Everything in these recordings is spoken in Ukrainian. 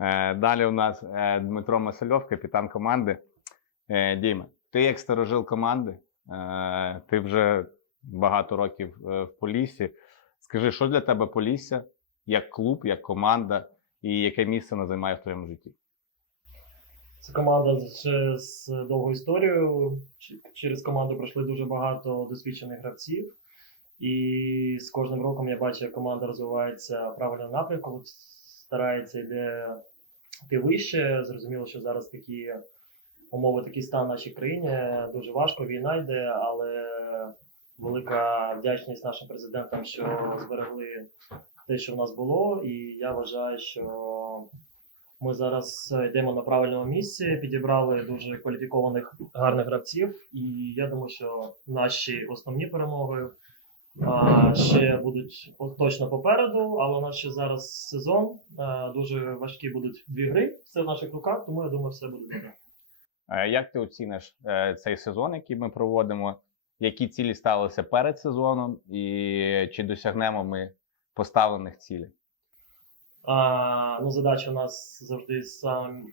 Е, Далі у нас е, Дмитро Масальов, капітан команди. Е, Діма, ти як старожил команди, ти вже багато років в Поліссі. Скажи, що для тебе Полісся як клуб, як команда, і яке місце вона займає в твоєму житті? Це команда з, довгою історією. Через команду пройшли дуже багато досвідчених гравців. І з кожним роком я бачу, як команда розвивається в правильному напрямку, старається йде йти вище. Зрозуміло, що зараз такі умови, такий стан в нашій країні. Дуже важко, війна йде, але велика вдячність нашим президентам, що зберегли те, що в нас було. І я вважаю, що ми зараз йдемо на правильному місці, підібрали дуже кваліфікованих гарних гравців, і я думаю, що наші основні перемоги а, ще будуть точно попереду, але у нас ще зараз сезон. а, Дуже важкі будуть дві гри. Все в наших руках, тому я думаю, все буде добре. Е, Як ти оціниш е, цей сезон, який ми проводимо? Які цілі ставилися перед сезоном, і чи досягнемо ми поставлених цілей? А, ну, задачі у нас завжди сам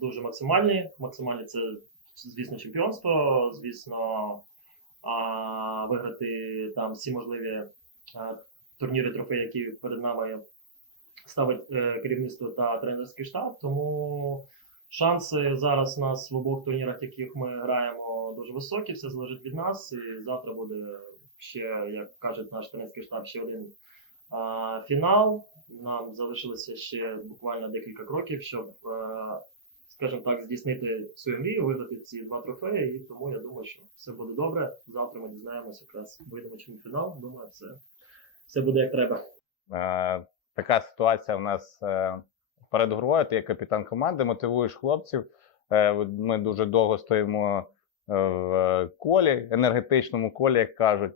дуже максимальні. Максимальні це, звісно, чемпіонство, звісно, а, виграти там всі можливі турніри, трофеї, які перед нами ставить е, керівництво та тренерський штаб. Тому шанси зараз у нас в обох турнірах, яких ми граємо, дуже високі. Все залежить від нас. І завтра буде ще, як каже наш тренерський штаб, ще один фінал. Нам залишилося ще буквально декілька кроків, щоб, е, скажімо так, здійснити свою мрію, виграти ці два трофеї. І тому я думаю, що все буде добре. Завтра ми дізнаємося, якраз вийдемо фінал. Думаю, все, все буде як треба. Е, така ситуація в нас е, перед грою. Ти як капітан команди, мотивуєш хлопців. Е, ми дуже довго стоїмо в колі, енергетичному колі, як кажуть.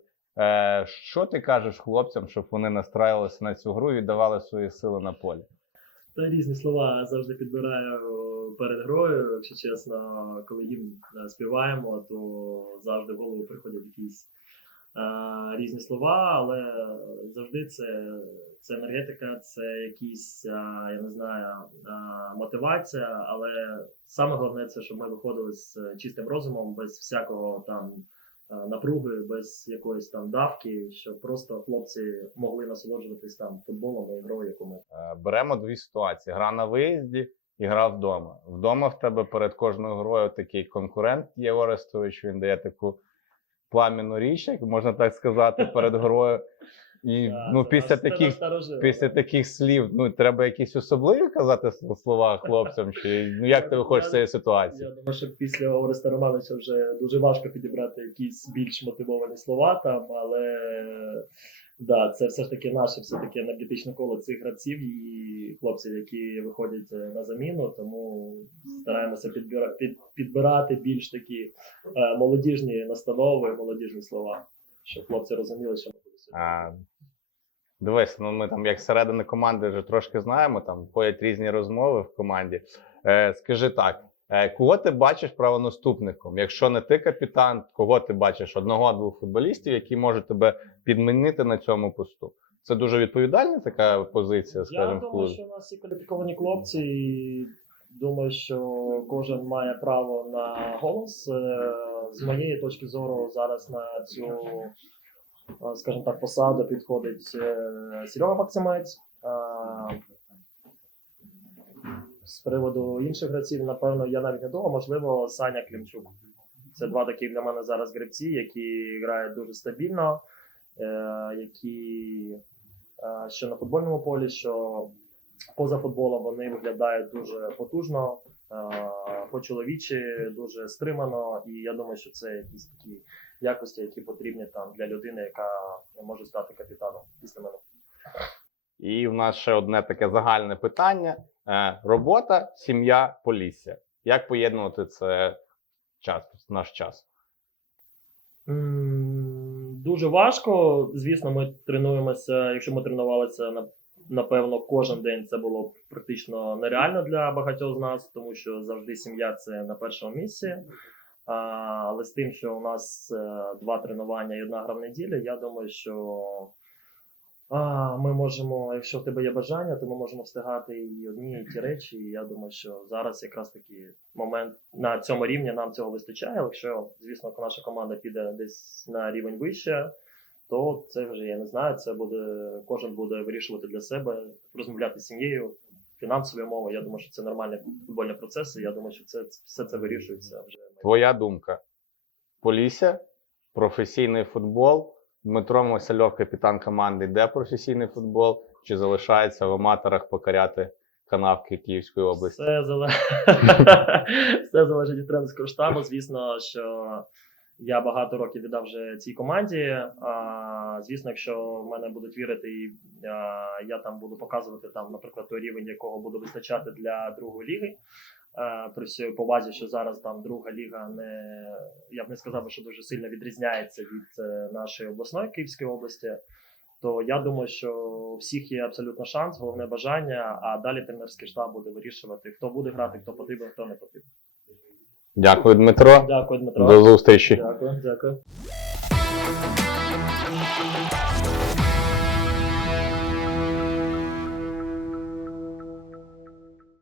Що ти кажеш хлопцям, щоб вони настраювалися на цю гру і віддавали свої сили на полі? Та різні слова завжди підбираю перед грою. Якщо чесно, коли їм е, співаємо, то завжди в голову приходять якісь е, різні слова, але завжди це, це енергетика, це якісь, е, я не знаю, е, мотивація. Але саме головне це, щоб ми виходили з чистим розумом, без всякого там. Е, Напруги без якоїсь там давки, щоб просто хлопці могли насолоджуватись там футболом і грою, яку ми Е, Беремо дві ситуації: гра на виїзді і гра вдома. Вдома в тебе перед кожною грою такий конкурент є Орестович, він дає таку пламінну річ, як можна так сказати, перед грою. І Да, ну, після таких. Після таких слів, ну треба якісь особливі казати слова хлопцям, чи ну як ти виходиш з цієї ситуації? Я думаю, що після Ореста Романовича вже дуже важко підібрати якісь більш мотивовані слова там, але да, це все ж таки наше все таки енергетичне коло цих гравців і хлопців, які виходять е, на заміну. Тому стараємося підбира, під, підбирати більш такі е, молодіжні настанови, молодіжні слова, щоб хлопці розуміли, що ми будемо. Дивись, ну ми там як середини команди вже трошки знаємо, там ходять різні розмови в команді. Е, скажи так, е, кого ти бачиш правонаступником? Якщо не ти капітан, кого ти бачиш? Одного-двох футболістів, які можуть тебе підмінити на цьому посту? Це дуже відповідальна така позиція, Я скажімо, в думаю, що у нас всі кваліфіковані хлопці, і думаю, що кожен має право на голос. Е, З моєї точки зору, зараз на цю, скажімо так, посаду підходить е, Серега Максимець. Е, З приводу інших гравців, напевно, я навіть не думав, можливо, Саня Клімчук. Це два такі для мене зараз гравці, які грають дуже стабільно, е, які е, що на футбольному полі, що поза футболом вони виглядають дуже потужно, е, по-чоловічі, дуже стримано. І я думаю, що це якісь такі якості, які потрібні там для людини, яка може стати капітаном після мене. І в нас ще одне таке загальне питання: Е, робота, сім'я, полісся. Як поєднувати це час, наш час? Дуже важко. Звісно, ми тренуємося. Якщо ми тренувалися на напевно кожен день, це було практично нереально для багатьох з нас, тому що завжди сім'я це на першому місці. Але з тим, що у нас е, два тренування і одна гра в неділю, я думаю, що ми можемо, якщо в тебе є бажання, то ми можемо встигати і одні і ті речі. І я думаю, що зараз якраз такий момент на цьому рівні нам цього вистачає. Якщо, звісно, наша команда піде десь на рівень вище, то це вже я не знаю. Це буде кожен буде вирішувати для себе, розмовляти з сім'єю, фінансові умови. Я думаю, що це нормальні футбольні процеси. Я думаю, що це все це вирішується вже. Твоя думка. Полісся, професійний футбол. Дмитро Масальов, капітан команди, де професійний футбол? Чи залишається в аматорах покоряти канавки Київської області? Все, зале... Все залежить від тренерського штабу. Звісно, що я багато років віддав вже цій команді. А, звісно, якщо в мене будуть вірити, і а, я там буду показувати там, наприклад, той рівень, якого буду вистачати для другої ліги. А, при всій повазі, що зараз там друга ліга не я б не сказав, що дуже сильно відрізняється від е, нашої обласної Київської області. То я думаю, що у всіх є абсолютно шанс, головне бажання, а далі тренерський штаб буде вирішувати, хто буде грати, хто потрібен, хто не потрібен. Дякую, Дмитро. Дякую, Дмитро. До зустрічі. Дякую, дякую.